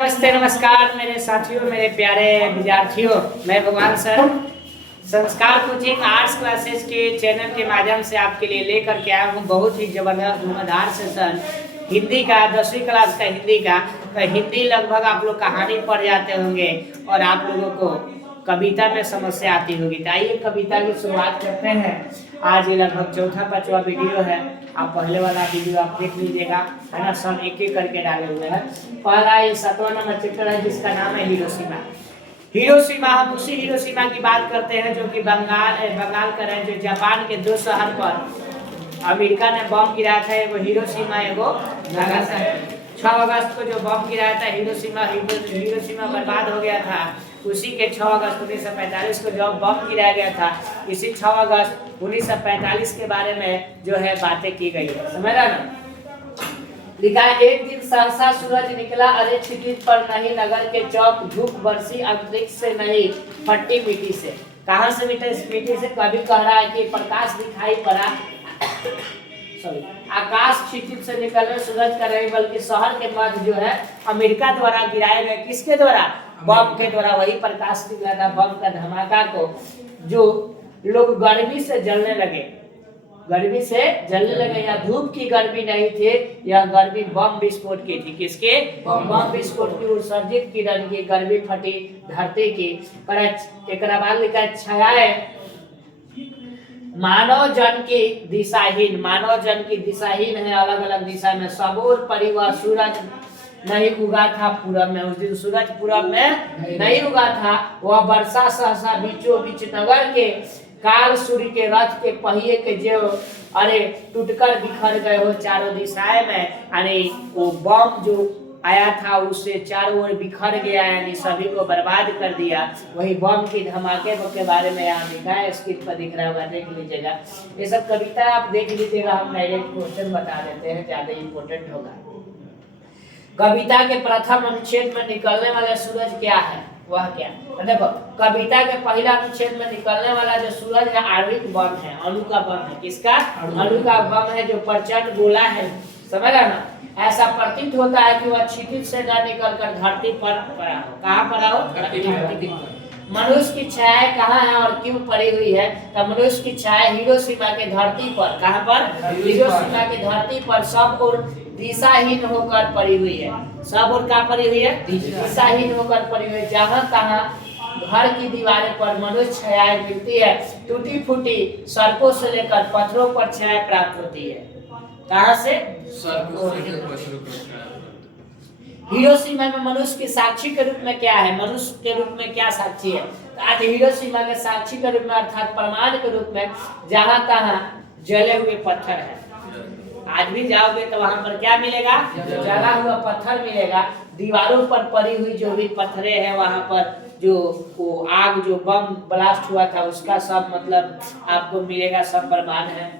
नमस्ते नमस्कार मेरे साथियों, मेरे प्यारे विद्यार्थियों। मैं भगवान सर संस्कार कोचिंग आर्ट्स क्लासेस के चैनल के माध्यम से आपके लिए लेकर के आया हूँ बहुत ही जबरदस्त धुआंधार सेशन हिंदी का 10वीं क्लास का हिंदी का। तो हिंदी लगभग आप लोग कहानी पढ़ जाते होंगे और आप लोगों को कविता में समस्या आती होगी। तो आइए कविता की शुरुआत करते हैं। आज ये लगभग चौथा पांचवा वीडियो है। आप पहले वाला वीडियो आप देख लीजिएगा, है ना। सब एक एक करके डाले हुए हैं। पहला ये 7वां नंबर चैप्टर है जिसका नाम है हिरोशिमा। हिरोशिमा, हम उसी हिरोशिमा की बात करते हैं जो कि बंगाल का है, जो जापान के 2 शहर पर अमेरिका ने बम गिराया था। एगो हिरोशिमा, एगो नागासाकी। 6 अगस्त को जो बम गिराया था हिरोशिमा बर्बाद हो गया था। उसी के 6 अगस्त 1945 को जब बम गिराया गया था, इसी 6 अगस्त 1945 के बारे में जो है बातें की गई है। समझ रहा ना। लिखा है, एक दिन सहसा सूरज निकला, अरे क्षितिज पर नहीं, नगर के चौक धूप बरसी, अंतरिक्ष से नहीं फटी मिट्टी से। कहां से मिट्टी से? कवि कह रहा है कि प्रकाश दिखाई पड़ा आकाश क्षितिज से निकलने सूरज का नहीं, बल्कि शहर के मध्य जो है अमेरिका द्वारा गिराए गए, किसके द्वारा? बम के द्वारा। वही प्रकाश निकला था बम का धमाका को, जो लोग गर्मी से जलने लगे या धूप की गर्मी नहीं थी, यह गर्मी बम विस्फोट की थी। किसके? बम विस्फोट की उत्सर्जित किरण की गर्मी फटी धरती की। पर एक बाद लिखा छायाएं मानव जन की दिशाहीन है, अलग अलग दिशा में सबोर परिवार। सूरज नहीं उगा था पूरब में, उस दिन सूरज पूरब में नहीं उगा था। वह वर्षा सहसा बीचों बीच नगर के काल सूर्य के रथ के पहिए के जो अरे टूटकर बिखर गए हो चारों दिशाएं में। यानी वो बम जो आया था उससे चारों ओर बिखर गया, यानी सभी को बर्बाद कर दिया। वही बम की धमाके के बारे में यहाँ लिखा है, स्क्रीन पर दिख रहा होगा, देख लीजिएगा। ये सब कविता आप देख लीजिएगा, हम डायरेक्ट क्वेश्चन बता देते हैं, ज्यादा इंपॉर्टेंट होगा। कविता के प्रथम अनुच्छेद में निकलने वाला सूरज क्या है? वह क्या? देखो, कविता के पहला अनुच्छेद में निकलने वाला जो सूरज है आणविक बम है, अणु का बम है। किसका? अणु का बम है, जो प्रचंड गोला है। समझ रहा ना। ऐसा प्रतीत होता है कि वह क्षितिज से न निकलकर धरती पर पड़ा हो। कहाँ पड़ा हो? धरती पर। मनुष्य की छाया कहाँ है और क्यों पड़ी हुई है? तो मनुष्य की छाया हिरोशिमा के धरती पर। कहाँ पर? हिरोशिमा की धरती पर सब और दिशाहीन होकर पड़ी हुई है। सब और क्या पड़ी हुई है? दिशाहीन होकर पड़ी हुई है। जहाँ तहाँ घर की दीवारें पर मनुष्य छाया मिलती है। टूटी फूटी सड़कों से लेकर पत्थरों पर छाया प्राप्त होती है। कहाँ से? हिरोशिमा में मनुष्य की साक्षी के रूप में क्या है? मनुष्य के रूप में क्या साक्षी है? आज हिरोशिमा के साक्षी के रूप में अर्थात प्रमाण के रूप में जहाँ तहाँ जले हुए पत्थर है। आज भी जाओगे तो वहां पर क्या मिलेगा? जला हुआ पत्थर मिलेगा। दीवारों पर पड़ी हुई जो भी पत्थरे हैं, वहां पर जो वो आग जो बम ब्लास्ट हुआ था उसका सब मतलब आपको मिलेगा, सब प्रमाण है।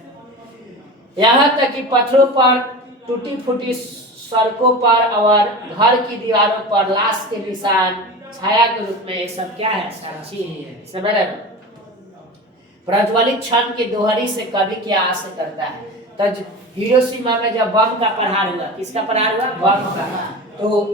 यहाँ तक कि पत्थरों पर, टूटी फूटी सड़कों पर और घर की दीवारों पर लाश के निशान छाया के रूप में, ये सब क्या है? साक्षी ही है। समझ रहे हो? प्रज्वलित क्षण की दोहरी से कवि क्या आशा करता है? तो हिरोशिमा में जब बम का प्रहार हुआ, किसका प्रहार हुआ? बम का। तो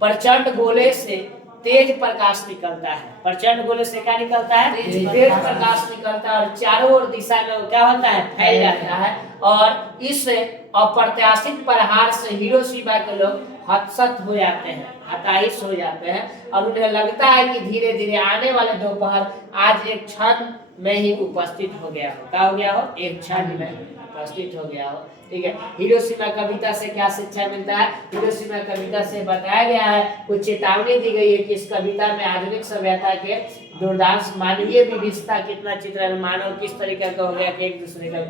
प्रचंड गोले से तेज प्रकाश निकलता है। प्रचंड गोले से क्या निकलता है? तेज प्रकाश निकलता है और चारों ओर दिशा में क्या होता है? फैल जाता है। और इस अप्रत्याशित प्रहार से हिरोशिमा के लोग हतशत हो जाते हैं, हताश हो जाते हैं, और उन्हें लगता है कि धीरे धीरे आने वाले दोपहर आज एक क्षण में ही उपस्थित हो गया हो। क्या हो गया हो? एक क्षण में उपस्थित हो गया हो। ठीक है। हिरोशिमा कविता से क्या शिक्षा मिलता है? हिरोशिमा कविता से बताया गया है, कुछ चेतावनी दी गई है कि इस कविता में आधुनिक सभ्यता के दुर्दांत मानवीय विविधता कितना चित्रण, मानव किस तरीके का हो गया कि एक दूसरे का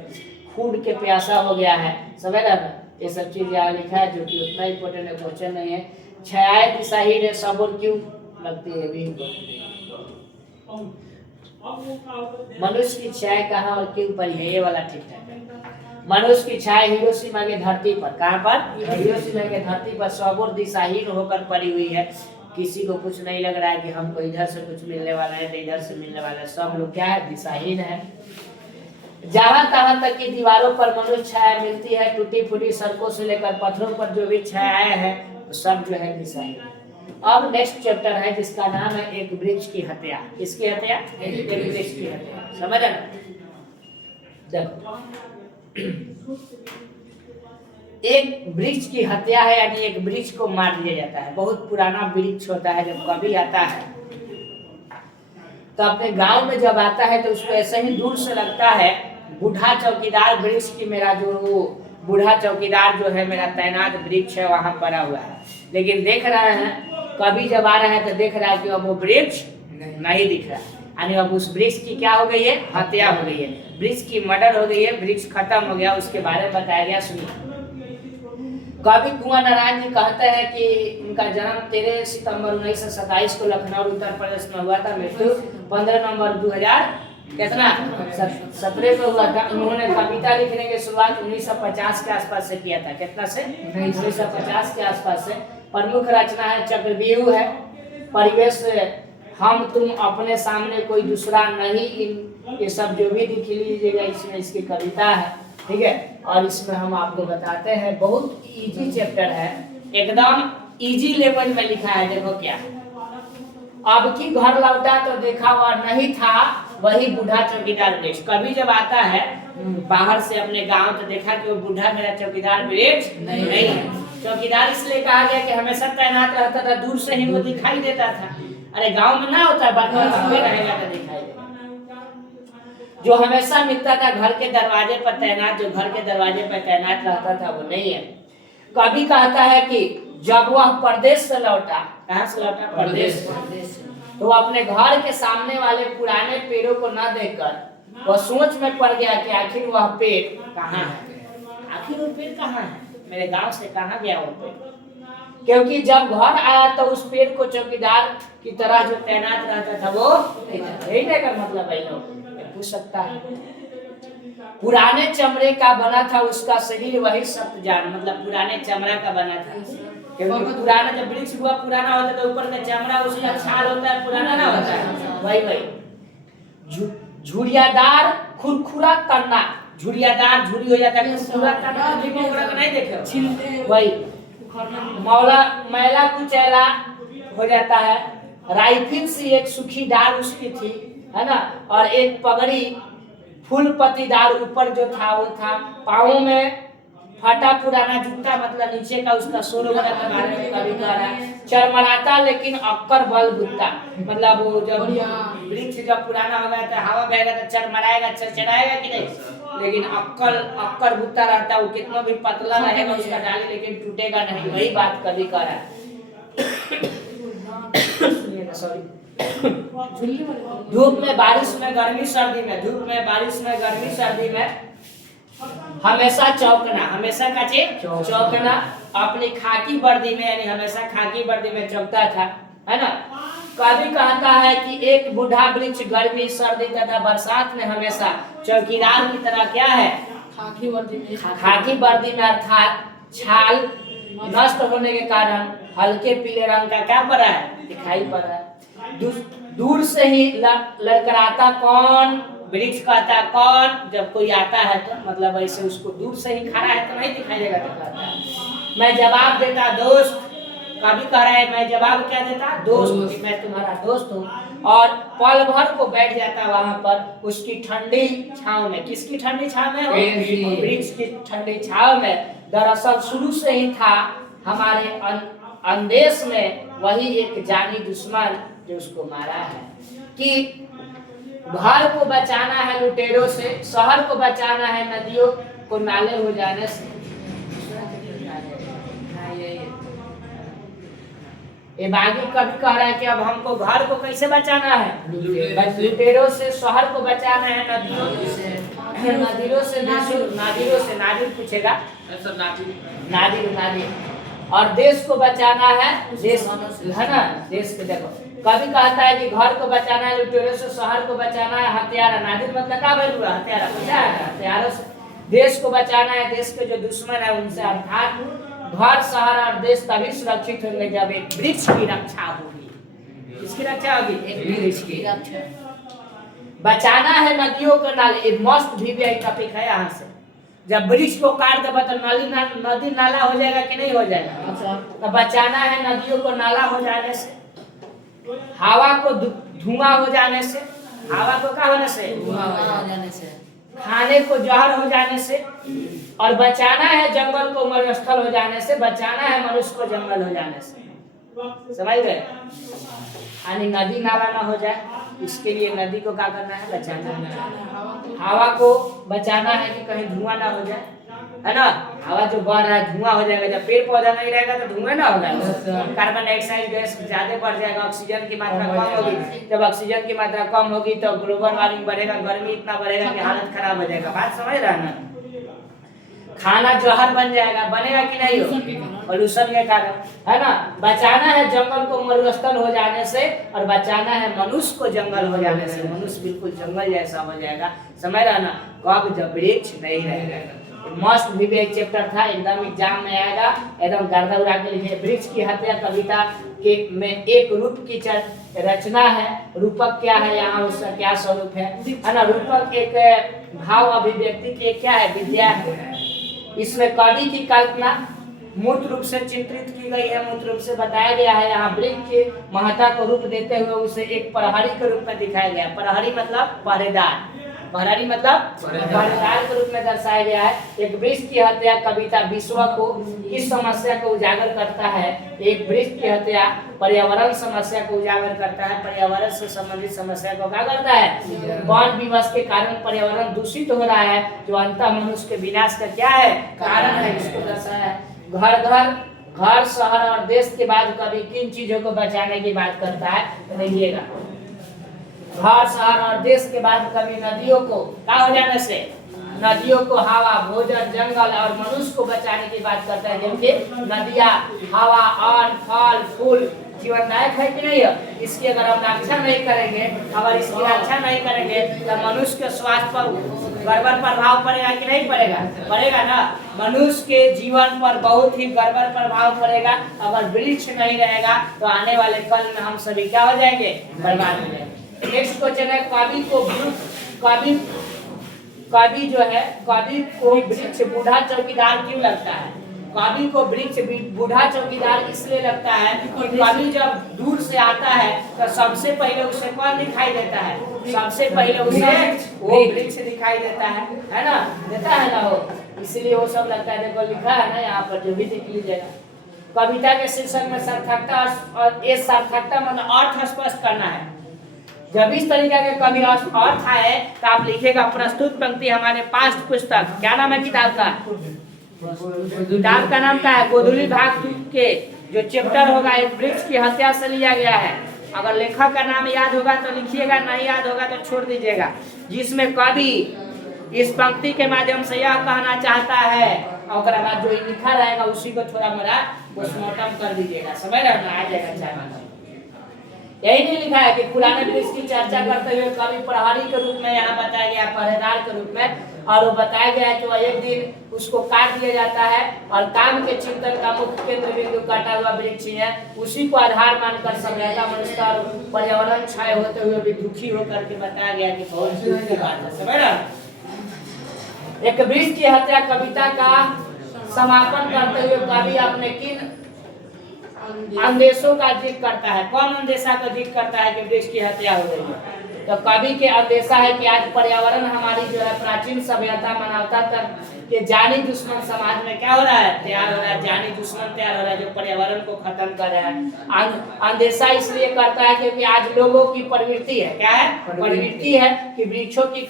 खून के प्यासा हो गया है। समझ रहा है? ये सब चीज यहाँ लिखा है, जो कि उतना इम्पोर्टेंट है, क्वेश्चन नहीं है। छाया दिशाहीन है, सब और क्यों लगती है? भी मनुष्य की छाया कहाँ और क्यों पड़ी है? ये वाला ठीक है। मनुष्य की छाया हिरोशिमा की धरती पर। कहाँ पर? हिरोशिमा की धरती पर सब और दिशाहीन होकर पड़ी हुई है। किसी को कुछ नहीं लग रहा है कि हमको इधर से कुछ मिलने वाला है, इधर से मिलने वाला है। सब लोग क्या है? दिशाहीन है। जहां तहां तक की दीवारों पर मनुष्य छाया मिलती है, टूटी फूटी सड़कों से लेकर पत्थरों पर जो भी छाया है, सब जो है दिशाहीन है। अब नेक्स्ट चैप्टर है जिसका नाम है एक वृक्ष की हत्या। किसकी हत्या? एक वृक्ष की हत्या। समझ ना? देखो, एक वृक्ष की हत्या है यानी एक वृक्ष को मार दिया जाता है। बहुत पुराना वृक्ष होता है। जब कभी आता है तो अपने गांव में जब आता है तो उसको ऐसे ही दूर से लगता है बूढ़ा चौकीदार वृक्ष की, मेरा जो बूढ़ा चौकीदार जो है मेरा तैनात वृक्ष है वहां पड़ा हुआ है। लेकिन देख रहे हैं कभी जब आ रहा है तो देख रहा है कि अब वो वृक्ष नहीं दिख रहा, यानी अब उस वृक्ष की क्या हो गई है? हत्या हो गई है। वृक्ष की मर्डर हो गई है, वृक्ष खत्म हो गया। उसके बारे में बताया गया, सुनिए। कवि कुंवर नारायण जी कहते हैं कि उनका जन्म 13 सितंबर 1927 को लखनऊ उत्तर प्रदेश में हुआ था। मृत्यु 15 नवंबर 2017 में हुआ था। उन्होंने कविता लिखने की शुरुआत 1950 के आसपास से किया था। कितना से? 1950 के आसपास से। प्रमुख रचना है चक्रव्यूह है, परिवेश, हम तुम, अपने सामने कोई दूसरा नहीं, ये सब जो भी लिख लीजिएगा इसमें इसकी कविता है। ठीक है, और इसमें हम आपको बताते हैं, बहुत इजी चैप्टर है, एकदम इजी लेवल में लिखा है। देखो क्या, अब की घर लौटा तो देखा वह नहीं था वही बूढ़ा चौकीदार वृक्ष। कभी जब आता है बाहर से अपने गांव तो देखा कि वो बूढ़ा मेरा चौकीदार वृक्ष नहीं है। चौकीदार इसलिए कहा गया कि हमेशा तैनात रहता था, दूर से ही वो दिखाई देता था। अरे गांव में ना होता है, बर्तन में रहेगा तो दिखाई देगा। जो हमेशा मिलता था घर के दरवाजे पर तैनात, जो घर के दरवाजे पर तैनात रहता था वो नहीं है। कभी कहता है कि जब वह परदेश से लौटा, कहां से लौटा? परदेश से। तो वो अपने घर के सामने वाले पुराने पेड़ों को न देखकर वह सोच में पड़ गया कि आखिर वह पेड़ कहाँ है, आखिर वो पेड़ कहाँ है, मेरे गांव से कहाँ गया वो पेड़। क्योंकि जब घर आया तो उस पेड़ को चौकीदार की तरह जो तैनात रहता था वो यही का मतलब है, लोग पूछ सकता है। पुराने चमड़े का बना था उसका शरीर, वही सप्त जान, मतलब पुराने चमड़ा का बना था। क्योंकि पुराना जब वृक्ष हुआ पुराना होता है तो ऊपर का चमड़ा उसका छाल होता है, पुराना ना होता है, वही झुरियादार खुरखुरा तना, झुरियादार झुरी हो जाता है, खुरखुरा तना को नहीं देखे, वही मैला कुचैला हो जाता है। राइफिल से एक सूखी डाल उसकी थी, है ना, और एक पगड़ी फूल पत्तीदार ऊपर जो था वो था। पाँव में फटा पुराना जूता, मतलब नीचे का उसका सोल वगैरह के बारे में कभी कह रहा है। चरमराता लेकिन अक्कर बल बुत्ता, मतलब वो जब वृक्ष जब पुराना हो गया तो हवा बहेगा तो चरमराएगा, चरचराएगा कि नहीं, लेकिन अक्कर बुत्ता रहता है, वो कितना भी पतला रहेगा उसका डाली लेकिन टूटेगा नहीं। वही बात कभी कह रहा है। सॉरी। धूप में बारिश में गर्मी सर्दी में, धूप में बारिश में गर्मी सर्दी में हमेशा चौंकना, हमेशा का चौंकना, अपनी खाकी वर्दी में, यानी हमेशा खाकी वर्दी में चौंकता था, है ना। कभी कहता है कि एक बूढ़ा वृक्ष गर्मी सर्दी तथा बरसात में हमेशा चौकीदार की तरह क्या है? खाकी वर्दी में, अर्थात छाल नष्ट होने के कारण हल्के पीले रंग का क्या पड़ा है? दिखाई पड़ रहा है। दूर से ही लड़खड़ाता कौन? वृक्ष कहता कौन? जब कोई आता है तो मतलब ऐसे उसको दूर से ही खड़ा है तो नहीं दिखाई देगा, तो कहता है मैं जवाब देता दोस्त। कभी कह रहा है मैं जवाब क्या देता? दोस्त, मैं तुम्हारा दोस्त हूँ। और पल भर को बैठ जाता वहां पर उसकी ठंडी छांव में। किसकी ठंडी छांव में? वृक्ष की ठंडी छांव में। दरअसल शुरू से ही था हमारे अंदेश में वही एक जानी दुश्मन जो उसको मारा है। कि घर को बचाना है लुटेरों से, शहर को बचाना है नदियों को नाले हो जाने से। ये बागी कभी कह रहा है कि अब हमको घर को कैसे बचाना है? लुटेरों से। शहर को बचाना है नदियों से, नादिरों से नादिर पूछेगा, नादिर। और देश को बचाना है, देश है ना, देश को। देखो कभी कहता है कि घर को बचाना है लुटेरों से, शहर को बचाना है हथियारा। नादिर मतलब क्या हुआ? हथियारा, हथियारों से। देश को बचाना है देश के जो दुश्मन है उनसे, अर्थात घर शहर और देश तभी सुरक्षित होंगे जब एक वृक्ष की रक्षा होगी। किसकी रक्षा होगी? एक वृक्ष की रक्षा। बचाना है नदियों के नाले, मस्ट भी टॉपिक है यहाँ से। जब वृक्ष को काट देगा तो नदी नाला हो जाएगा कि नहीं हो जाएगा? तो बचाना है नदियों को नाला हो जाने से, हवा को धुआं हो जाने से, हवा को क्या होने से? धुआं हो जाने से, खाने को जहर हो जाने से, और बचाना है जंगल को मरुस्थल हो जाने से, बचाना है मनुष्य को जंगल हो जाने से। समझ गए? यानी नदी नाला ना हो जाए, इसके लिए नदी को क्या करना है? बचाना है। हवा को बचाना है कि कहीं धुआं ना हो जाए, है ना? हवा जो बढ़ रहा है धुआं हो जाएगा, जब पेड़ पौधा नहीं रहेगा तो धुआं ना होगा, कार्बन डाइऑक्साइड गैस ज्यादा बढ़ जाएगा, ऑक्सीजन की मात्रा कम होगी। जब ऑक्सीजन की मात्रा कम होगी तो ग्लोबल वार्मिंग बढ़ेगा, गर्मी इतना बढ़ेगा कि हालत खराब हो जाएगा। बात समझ रहा है ना? खाना जहर बन जाएगा, बनेगा कि नहीं हो? पोल्यूशन के कारण, है ना? बचाना है जंगल को मरुस्थल हो जाने से, और बचाना है मनुष्य को जंगल हो जाने से। मनुष्य बिल्कुल जंगल जैसा हो जाएगा, समझ रहा ना? कब? जब वृक्ष नहीं रहेगा। मस्त भी एक चैप्टर था, एकदम एग्जाम में आएगा, एकदम गर्दा उड़ा के लिखे। वृक्ष की हत्या कविता के में एक रूप की रचना है। रूपक क्या है यहाँ, उसका क्या स्वरूप है ना? रूपक एक भाव अभिव्यक्ति की क्या है? विद्या है। इसमें कवि की कल्पना मूर्त रूप से चित्रित की गई है, मूर्त रूप से बताया गया है। यहाँ वृक्ष के महत्ता को रूप देते हुए उसे एक प्रहरी के रूप में दिखाया गया। प्रहरी मतलब पहरेदार, प्रहरी मतलब पहरेदार के रूप में दर्शाया गया है। एक वृक्ष की हत्या कविता विश्व को इस समस्या को उजागर करता है। एक वृक्ष की हत्या पर्यावरण समस्या को उजागर करता है। पर्यावरण से संबंधित समस्या को क्या करता है? वन विनाश के कारण पर्यावरण दूषित हो रहा है, जो अंततः मनुष्य के विनाश का क्या है? कारण है। इसको दर्शाया है। घर, शहर और देश के बाद कभी किन चीजों को बचाने की बात करता है? तो देखिएगा, घर, शहर और देश के बाद कभी नदियों को क्या हो जाने से? नदियों को हवा, भोजन, जंगल और मनुष्य को बचाने की बात करता है। क्योंकि नदियाँ, हवा, अन्न, फल, फूल जीवनदायक है कि नहीं है? इसकी अगर हम रक्षा नहीं करेंगे, अगर इसकी रक्षा नहीं करेंगे तो मनुष्य के स्वास्थ्य पर गड़बड़ प्रभाव पड़ेगा कि नहीं पड़ेगा? पड़ेगा ना। मनुष्य के जीवन पर बहुत ही गड़बड़ प्रभाव पड़ेगा। अगर वृक्ष नहीं रहेगा तो आने वाले कल में हम सभी क्या हो जाएंगे? बर्बाद हो जाएंगे। नेक्स्ट क्वेश्चन है, कवि जो है, कवि को वृक्ष बूढ़ा चौकीदार क्यों लगता है? कवि को वृक्ष बूढ़ा चौकीदार इसलिए लगता है कि कवि जब दूर से आता है तो सबसे पहले उसे कौन दिखाई देता है? सबसे पहले उसे वो वृक्ष दिखाई देता है ना? देता है ना वो, इसलिए वो सब लगता है। देखो लिखा है ना यहाँ पर, जो भी देख लीजिएगा। कविता के शीर्षक में सार्थकता, और ये सार्थकता मतलब अर्थ स्पष्ट करना है। जब इस तरीके के कवि अर्थ आए तो आप लिखिएगा प्रस्तुत पंक्ति हमारे पास्ट पुस्तक, क्या नाम है किताब का? किताब का नाम क्या है? गोधूली भाग के जो चैप्टर होगा एक वृक्ष की हत्या से लिया गया है। अगर लेखक का नाम याद होगा तो लिखिएगा, नहीं याद होगा तो छोड़ दीजिएगा। जिसमें कवि इस पंक्ति के माध्यम से यह कहना चाहता है, और बाद जो लिखा रहेगा उसी को थोड़ा मोड़ा पोस्टमार्टम कर दीजिएगा। समझ रहे हो? आ जाएगा चाहे। यही नहीं लिखा है कि पुराने वृक्ष की चर्चा करते हुए कवि प्रहरी के रूप में यहाँ बताया गया, पहरेदार के रूप में, और वो बताया गया है कि वह एक दिन उसको काट दिया जाता है और काम के चिंतन का मुख्य केंद्र बिंदु काटा हुआ वृक्ष है। उसी को आधार मानकर सभ्यता, मनुष्यता और पर्यावरण क्षय होते हुए भी दुखी होकर के बताया गया कि बहुत दुख की बात है। समझ रहे? एक वृक्ष की हत्या कविता का समापन करते हुए कवि अपने किन अंदेशों का जिक्र करता है? कौन अंदेशा का जिक्र करता है कि वृक्ष की हत्या हो रही है? तो कवि के अंदेशा है कि आज पर्यावरण हमारी जो है प्राचीन सभ्यता, मानवता तक के जानी दुश्मन समाज में क्या हो रहा है? तैयार हो रहा है। जानी दुश्मन तैयार हो रहा है जो पर्यावरण को खत्म कर रहा है। अंदेशा इसलिए करता है क्योंकि आज लोगों की प्रवृत्ति है, क्या है? प्रवृत्ति है कि वृक्षों की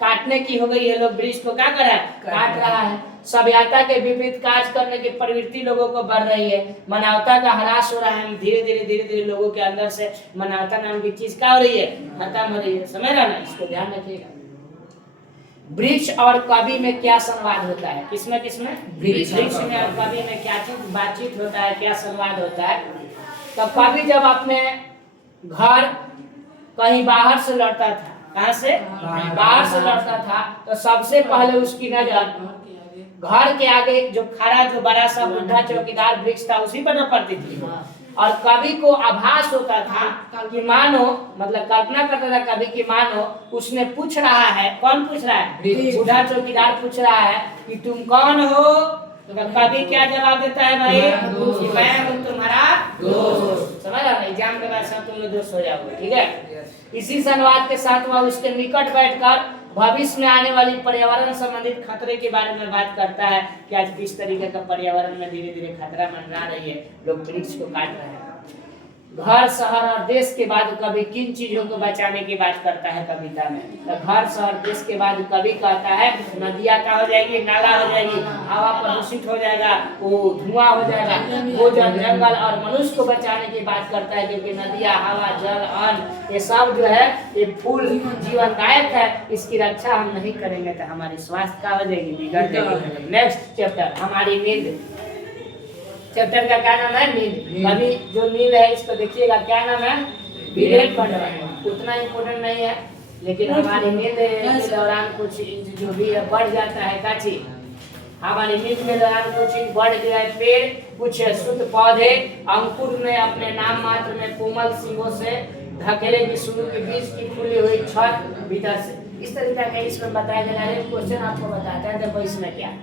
काटने की हो गई है। लोग वृक्ष को क्या कर रहा है? काट रहा है। सभ्यता के विपरीत कार्य करने की प्रवृत्ति लोगों को बढ़ रही है। मानवता का ह्रास हो रहा है। धीरे धीरे लोगों के अंदर से मानवता नाम की चीज क्या हो रही है? खत्म हो रही है। समझ रहा ना? इसको ध्यान रखिएगा। वृक्ष और कवि में क्या संवाद होता है? किसमें? वृक्ष में और कवि में क्या चीज बातचीत होता है, क्या संवाद होता है? तो कवि जब अपने घर कहीं बाहर से लौटता था, कहाँ से? बाहर से लौटता था, तो सबसे पहले उसकी नजर घर के आगे जो खड़ा जो बड़ा सा बुढ़ा चौकीदार वृक्ष था उसी पर न पड़ती थी। और कवि को आभास होता था कि मानो, मतलब कल्पना करता था कवि की मानो उसने पूछ रहा है, कौन पूछ रहा है? बूढ़ा चौकीदार पूछ रहा है कि तुम कौन हो? तो कवि क्या जवाब देता है भाई? कि मैं हूँ तुम्हारा दोस्त। समझ रहा? एग्जाम के बाद सब तुम लोग दोस्त हो जाओगे, ठीक है। इसी संवाद के साथ वह उसके निकट बैठकर भविष्य में आने वाली पर्यावरण संबंधित खतरे के बारे में बात करता है कि आज किस तरीके का पर्यावरण में धीरे धीरे खतरा मंडरा रही है, लोग वृक्ष को काट रहे हैं। घर, शहर और देश के बाद कवि किन चीजों को बचाने की बात करता है कविता में? तो घर, शहर, देश के बाद कवि कहता है नदियाँ क्या हो जाएगी? नाला हो जाएगी, हवा प्रदूषित हो जाएगा, वो धुआं हो जाएगा, भोजन, जंगल और मनुष्य को बचाने की बात करता है, क्योंकि नदियाँ, हवा, जल, अन्न, ये सब जो है ये फूल जीवनदायक है, इसकी रक्षा हम नहीं करेंगे तो हमारी स्वास्थ्य क्या हो जाएगी? बिगड़ जाएगी। नेक्स्ट चैप्टर, हमारी नींद। चैप्टर का क्या नाम है? नींद। अभी जो नींद है इसको देखिएगा, क्या नाम है? विवेक खंड। उतना इम्पोर्टेंट नहीं है, लेकिन हमारी नींद के दौरान कुछ जो भी है बढ़ जाता है। का चीज? हमारी नींद के दौरान कुछ बढ़ गया है। पेड़, कुछ शुद्ध पौधे अंकुर में अपने नाम मात्र में कोमल सिंगों से ढकेले की शुरू के बीच की फूली हुई छत भीतर से, इस तरीके का इसमें बताया गया है। क्वेश्चन आपको बताता है, देखो इसमें क्या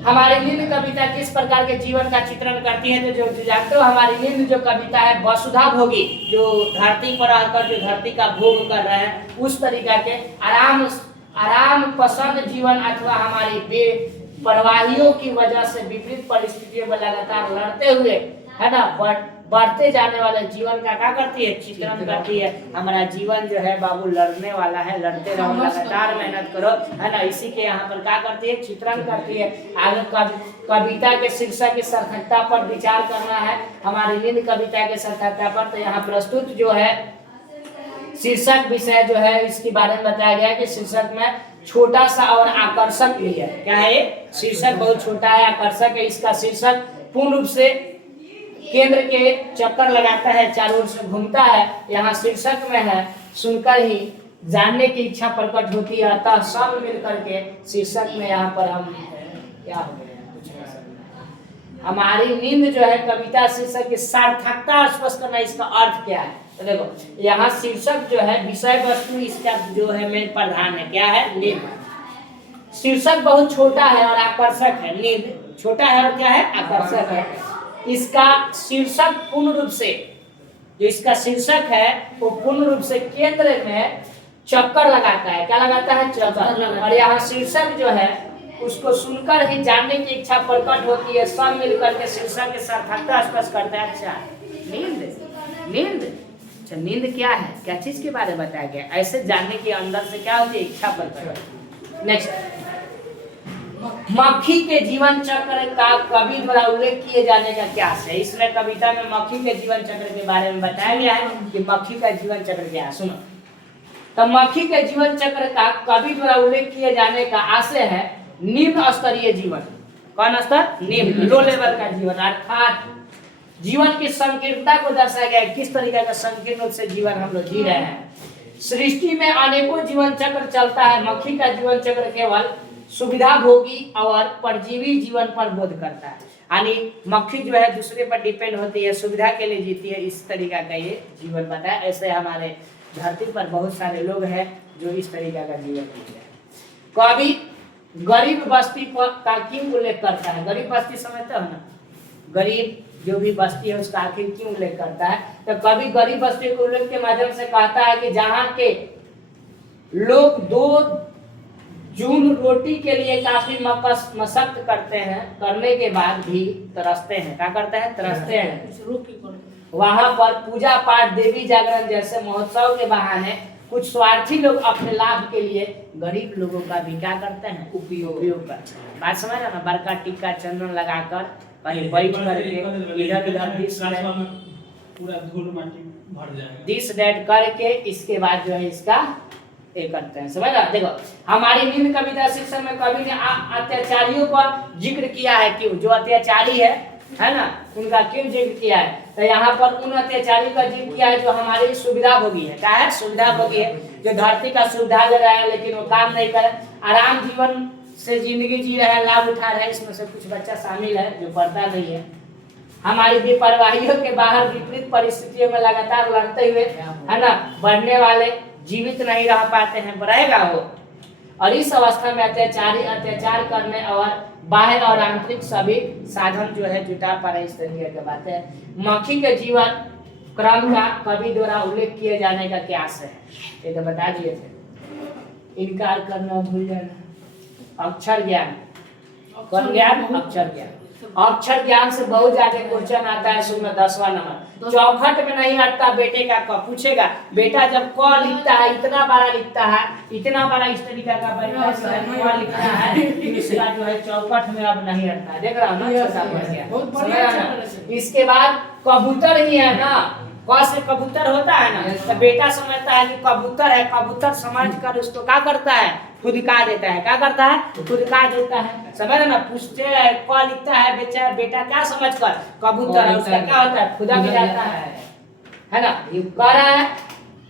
हमारी नींद कविता किस प्रकार के जीवन का चित्रण करती है? तो जो जानते हो हमारी नींद जो कविता है वसुधा भोगी, जो धरती पर आकर जो धरती का भोग कर रहे हैं उस तरीका के आराम पसंद जीवन, अथवा हमारी बेपरवाहियों की वजह से विपरीत परिस्थितियों में लगातार लड़ते हुए, है ना, बढ़ते जाने वाले जीवन का क्या करती है? चित्रण करती है। हमारा जीवन जो है बाबू लड़ने वाला है, लड़ते रहो, लगातार मेहनत करो, है ना, इसी के यहाँ पर क्या करती है? चित्रण करती है। आगे कविता के शीर्षक की सार्थकता पर विचार करना है, हमारी नींद कविता के सार्थकता पर। तो यहाँ प्रस्तुत जो है शीर्षक विषय जो है इसके बारे में बताया गया है कि शीर्षक में छोटा सा और आकर्षक भी है। क्या है? शीर्षक बहुत छोटा है, आकर्षक है। इसका शीर्षक पूर्ण रूप से केंद्र के चक्कर लगाता है, चारों ओर से घूमता है। यहाँ शीर्षक में है, सुनकर ही जानने की इच्छा प्रकट होती है। अतः सब मिल करके शीर्षक में यहाँ पर हम क्या हो गया हमारी नींद जो है कविता शीर्षक की सार्थकता स्पष्ट करना, इसका अर्थ क्या है? तो देखो यहाँ शीर्षक जो है विषय वस्तु इसका जो है मेन प्रधान है। क्या है? नींद। शीर्षक बहुत छोटा है और आकर्षक है। नींद छोटा है और क्या है? आकर्षक है। इसका शीर्षक पूर्ण रूप से, जो इसका शीर्षक है वो पूर्ण रूप से केंद्र में चक्कर लगाता है। क्या लगाता है? चक्कर। और यहाँ शीर्षक जो है उसको सुनकर ही जानने की इच्छा प्रकट होती है। सब मिलकर के शीर्षक के सार्थकता स्पष्ट करता है। अच्छा, नींद अच्छा, नींद क्या है? क्या चीज के बारे में बताया गया? ऐसे जानने के अंदर से क्या होती है? इच्छा प्रकट। नेक्स्ट, मक्खी के जीवन चक्र का कवि द्वारा उल्लेख किए जाने का क्या है? इसमें कविता में मक्खी के जीवन चक्र के बारे में बताया गया है कि मक्खी का जीवन चक्र क्या है। सुनो, तो मक्खी के जीवन चक्र का कवि द्वारा उल्लेख किए जाने का आशय है निम्न स्तरीय जीवन। कौन स्तर? निम्न, लो लेवल का जीवन, अर्थात जीवन की संकीर्णता को दर्शाया गया है। किस तरीके का संकीर्ण रूप से जीवन हम लोग जी रहे हैं। सृष्टि में अनेकों जीवन चक्र चलता है, मक्खी का जीवन चक्र केवल सुविधा भोगी और परजीवी जीवन पर बोध करता है। यानी मक्खी जो है दूसरे पर डिपेंड होती है, सुविधा के लिए जीती है, इस तरीका का ये जीवन बताया। ऐसे हमारे धरती पर बहुत सारे लोग हैं जो इस तरीका का जीवन जीते हैं। कवि गरीब बस्ती का क्यों उल्लेख करता है? गरीब बस्ती समझते हो ना, गरीब जो भी बस्ती है उसका आखिर क्यों उल्लेख करता है? तो कवि गरीब बस्ती को उल्लेख के माध्यम से कहता है कि जहाँ के लोग 2 जून रोटी के लिए काफी मशक्कत करते हैं, करने के बाद भी तरसते हैं। क्या करते हैं? तरसते हैं। वहां पर पूजा पाठ, देवी जागरण जैसे महोत्सव के बहाने कुछ स्वार्थी लोग अपने लाभ के लिए गरीब लोगों का भी क्या करते हैं? उपयोग करते हैं। बात समझ रहे ना? बड़का टिक्का चंदन लगाकर कहीं बैठ करके इधर उधर दिस डेट करके इसके बाद जो है इसका करते हैं। समझ रहा? देखो हमारी नींद कविता शीर्षक में कवि ने अत्याचारियों पर जिक्र किया है। क्यों? जो अत्याचारी है ना, उनका क्यों जिक्र किया है? तो यहाँ पर उन अत्याचारी का जिक्र किया है जो हमारी सुविधा भोगी है। क्या है? सुविधा भोगी है, जो धरती का सुविधा ले रहा है लेकिन वो काम नहीं करे, आराम जीवन से जिंदगी जी रहा है, लाभ उठा रहा है। इसमें से कुछ बच्चा शामिल है जो पढ़ता नहीं है, हमारी बेपरवाहियों के बाहर विपरीत परिस्थितियों में लगातार लड़ते हुए, है ना, बढ़ने वाले जीवित नहीं रह पाते हैं, बढ़ेगा वो। और इस अवस्था में अत्याचार करने और बाह्य और आंतरिक सभी साधन जो है जुटा पा रहे, इस तरीके की बात है। मौखिक जीवन क्रम का कवि द्वारा उल्लेख किए जाने का क्या आशय है, ये तो बता दिए थे। इनकार करना भूल जाना। अक्षर ज्ञान, कौन ज्ञान? अक्षर ज्ञान। अक्षर ज्ञान से बहुत ज्यादा क्वेश्चन आता है शुरू में 10वां नंबर। चौखट में नहीं हटता बेटे का क। पूछेगा बेटा जब क लिखता है, इतना बड़ा लिखता है, इतना बड़ा इस तरीका का क लिखता है, इसका जो है चौखट में अब नहीं हटता। देख रहा हूँ ना, छोटा पड़ गया। इसके बाद कबूतर ही है ना, क से कबूतर होता है ना, तो बेटा समझता है कि कबूतर है, कबूतर समझ कर उसको क्या करता है, खुदका देता है। क्या करता है? खुदका देता है। समझ ना, पूछते है क लिखता है बेचा, बेटा क्या समझ कर कबूतर है, उसका क्या होता है, खुदा भी जाता है ना। कह रहा है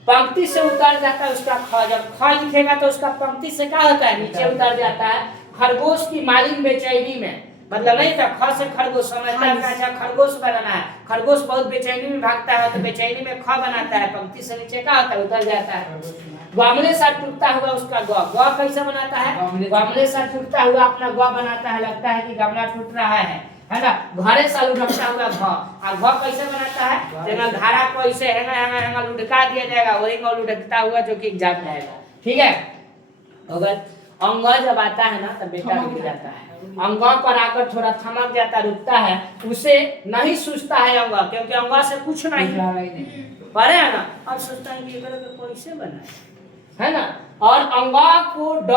पंक्ति से उतर जाता है उसका ख। जब ख लिखेगा तो उसका पंक्ति से क्या होता है, नीचे उतर जाता है। खरगोश की मालिन बेचैनी में, मतलब नहीं था ख से खरगोश समझता है, अच्छा खरगोश बनाना है, खरगोश बहुत बेचैनी में भागता है, तो बेचैनी में ख बनाता है, पंक्ति से नीचे क्या होता है, उतर जाता है। गमले सा टूटता हुआ उसका ग कैसे बनाता है, गमले सा टूटता हुआ अपना ग बनाता है, लगता है कि गमला टूट रहा है ना। घरे सा लुढ़कता हुआ घ कैसे बनाता है, जब धारा को ऐसे हैंगा लुढ़का दिया जाएगा, वही को लुढ़कता हुआ जो कि एग्जाम में आएगा। ठीक है, अगर अंग जब आता है ना तब बेटा रुक जाता है, अंग पर आकर थोड़ा थमक जाता, रुकता है, उसे नहीं सूझता है अंग, क्योंकि अंग से कुछ नहीं पढ़े है ना। अब सोचता है कि कैसे बना है ना। और अंग को ड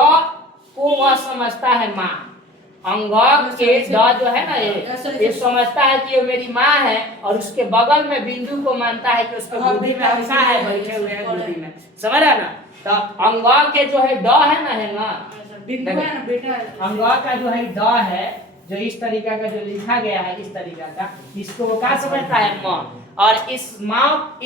को वह समझता है माँ, अंग के ड जो है ना ये समझता है कि ये मेरी माँ है, और उसके बगल में बिंदु को मानता है कि उसके गोदी में हमेशा है, बैठे हुए हैं गोदी में। समझ रहा ना। तो अंग के जो है ड है ना बेटा, अंग का जो है ड है, जो इस तरीका का जो लिखा गया है, इस तरीका का, इसको वो क्या समझता है, माँ। और इस माँ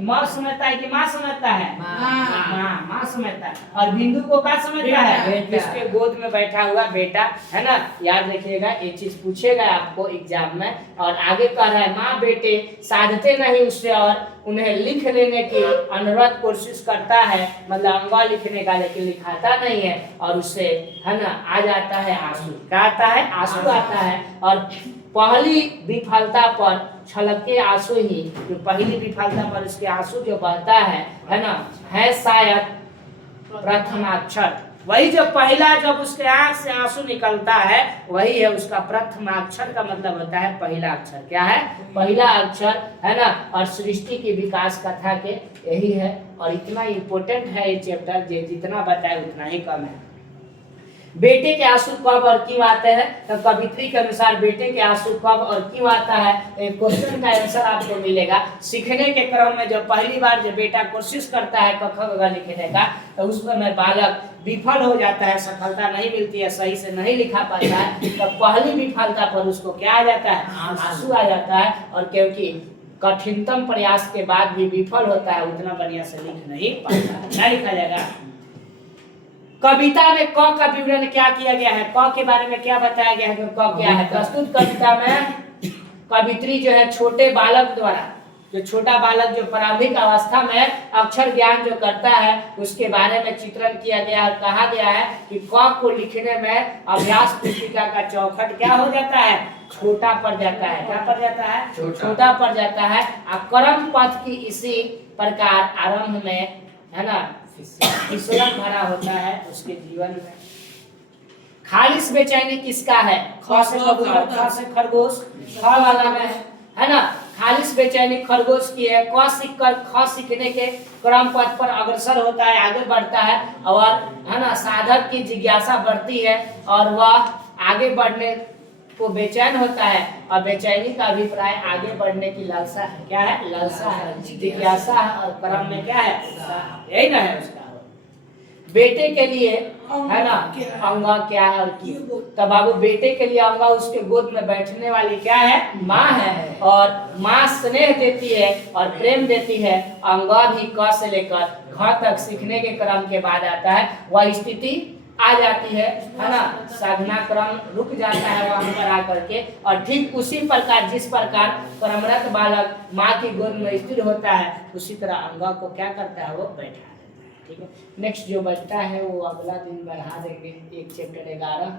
माँ समझता है कि माँ समझता है, माँ समझता है। और बिंदु को क्या समझता है, इसके गोद में बैठा हुआ बेटा, है ना। याद रखिएगा, ये चीज पूछेगा आपको एग्जाम में। और आगे कह रहा है माँ बेटे साधते नहीं उससे, और उन्हें लिख लेने की अनुरोध कोशिश करता है, मतलब अंग लिखने का, लेकिन लिखाता नहीं है, और उससे है ना आ जाता है आंसू। क्या आता है, आंसू आता है। और पहली विफलता पर छलके आंसू ही, जो पहली विफलता पर उसके आंसू जो बहता है ना, है शायद प्रथमाक्षर। वही जो पहला, जब उसके आंख से आंसू निकलता है, वही है उसका प्रथमाक्षर का मतलब होता है पहला अक्षर। क्या है, पहला अक्षर, है ना। और सृष्टि की विकास कथा के यही है, और इतना इम्पोर्टेंट है ये चैप्टर, जितना बताए उतना ही कम है। बेटे के आंसू कब और क्यों आते हैं, तो कवित्री के अनुसार बेटे के आंसू कब और क्यों आता है, एक क्वेश्चन का आंसर आपको मिलेगा। सीखने के क्रम में जब पहली बार जब बेटा कोशिश करता है क ख ग लिखने का, तो उस समय बालक विफल हो जाता है, सफलता नहीं मिलती है, सही से नहीं लिखा पाता है, तो पहली विफलता पर उसको क्या आ जाता है, आंसू आ जाता है। और क्योंकि कठिनतम प्रयास के बाद भी विफल होता है, उतना बढ़िया से लिख नहीं पाता, क्या लिखा जाएगा। कविता में क का विवरण क्या किया गया है, क के बारे में क्या बताया गया है, क क्या है। प्रस्तुत कविता में कवित्री जो है छोटे बालक द्वारा, जो छोटा बालक जो प्रारंभिक अवस्था में अक्षर ज्ञान जो करता है, उसके बारे में चित्रण किया गया है। कहा गया है कि क को लिखने में अभ्यास पुस्तिका का चौखट क्या हो जाता है, छोटा पड़ जाता है। क्या पड़ जाता है, छोटा पड़ जाता है। क्रम पथ की इसी प्रकार आरंभ में, है ना, फिसलन भरा होता है उसके जीवन में। खालिस बेचैनी किसका है, ख से कबूतर, ख से खरगोश, ख वाला में है ना। खालिस बेचैनी खरगोश की है। क सीखकर ख सीखने के क्रम पथ पर अग्रसर होता है, आगे बढ़ता है, और है ना साधक की जिज्ञासा बढ़ती है, और वह आगे बढ़ने को बेचैन होता है। और बेचैनी का अभिप्राय आगे बढ़ने की लालसा है। क्या है, लालसा है, जिज्ञासा है, और क्रम में क्या है, यही ना है उसका। बेटे के लिए है ना अंग क्या है और क्यों, तब बाबू बेटे के लिए अंग उसके गोद में बैठने वाली क्या है, माँ है। और माँ स्नेह देती है और प्रेम देती है। अंग भी क से लेकर घ तक सीखने के क्रम के बाद आता है। वह स्थिति आ जाती है ना, साधना क्रम रुक जाता है वहां पर आकर के, और ठीक उसी प्रकार जिस प्रकार परमरत बालक माँ की गोद में स्थिर होता है, उसी तरह अंगा को क्या करता है, वो बैठा देता है। ठीक है, नेक्स्ट जो बचता है वो अगला दिन बढ़ा देंगे, एक चैप्टर 11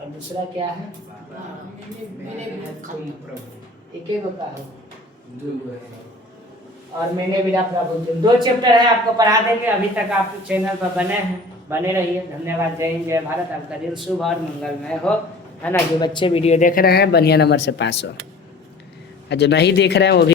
और दूसरा क्या है, एक ही का है और मैंने भी प्रभु, 2 चैप्टर है, आपको पढ़ा देंगे। अभी तक आप चैनल पर बने रहिए। धन्यवाद। जय हिंद, जय भारत। आपका दिन शुभ और मंगलमय हो, है ना। जो बच्चे वीडियो देख रहे हैं बढ़िया नंबर से पास हो, और जो नहीं देख रहे हैं वो भी